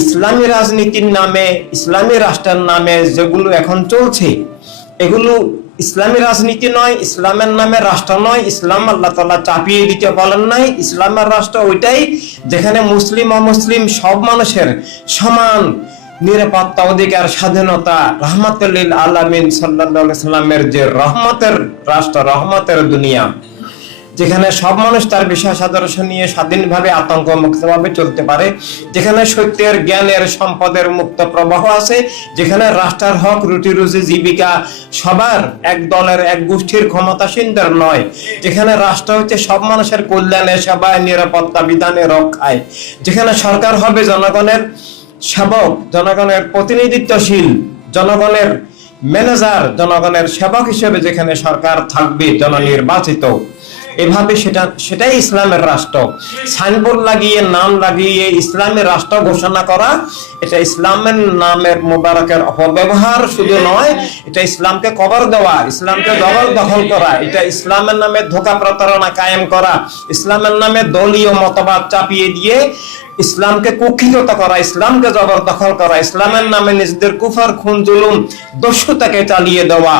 ইসলামী রাজনীতির নামে, ইসলামী রাষ্ট্রের নামে যেগুলো এখন চলছে, এগুলো ইসলামী রাজনীতি নয়, ইসলামের নামে রাষ্ট্র নয়। ইসলাম আল্লাহ তাআলা চাপিয়ে দিতে বলেন নাই। ইসলামের রাষ্ট্র ওইটাই যেখানে মুসলিম অমুসলিম সব মানুষের সমান নিরাপত্তা, অধিকার, স্বাধীনতা, রাহমাতুল লিল আলামিন সাল্লাল্লাহু আলাইহি সাল্লামের যে রহমতের রাষ্ট্র, রহমতের দুনিয়া, যেখানে সব মানুষ তার বিশ্বাস আদর্শ নিয়ে স্বাধীনভাবে আতঙ্ক মুক্তভাবে চলতে পারে, যেখানে সত্যের, জ্ঞানের, সম্পদের মুক্ত প্রবাহ আছে, যেখানে রাষ্ট্রের হক, রুটি রুজি, জীবিকা সবার এক দলের এক গোষ্ঠীর ক্ষমতাসীনদের নয়, যেখানে রাষ্ট্র হচ্ছে সব মানুষের কল্যাণে, সেবায়, নিরাপত্তা, বিধানে, রক্ষায়, যেখানে সরকার হবে জনগণের সেবক, জনগণের প্রতিনিধিত্বশীল, জনগণের ম্যানেজার, জনগণের সেবক হিসেবে যেখানে সরকার থাকবে জননির্বাচিত, এভাবে সেটাই ইসলামের রাষ্ট্র। সাইনবোর্ড লাগিয়ে, নাম লাগিয়ে ইসলামের রাষ্ট্র ঘোষণা করা, এটা ইসলামের নামের মোবারকের অপব্যবহার শুধু নয়, এটা ইসলামকে কবর দেওয়া, ইসলামকে জবরদখল করা, এটা ইসলামের নামে ধোঁকা প্রতারণা কায়েম করা, ইসলামের নামে দলীয় মতবাদ চাপিয়ে দিয়ে ইসলামকে কুক্ষিগত করা, ইসলামকে জবরদখল করা, ইসলামের নামে নিজেদের কুফর, খুন, জুলুম, দস্যুতাকে চালিয়ে দেওয়া।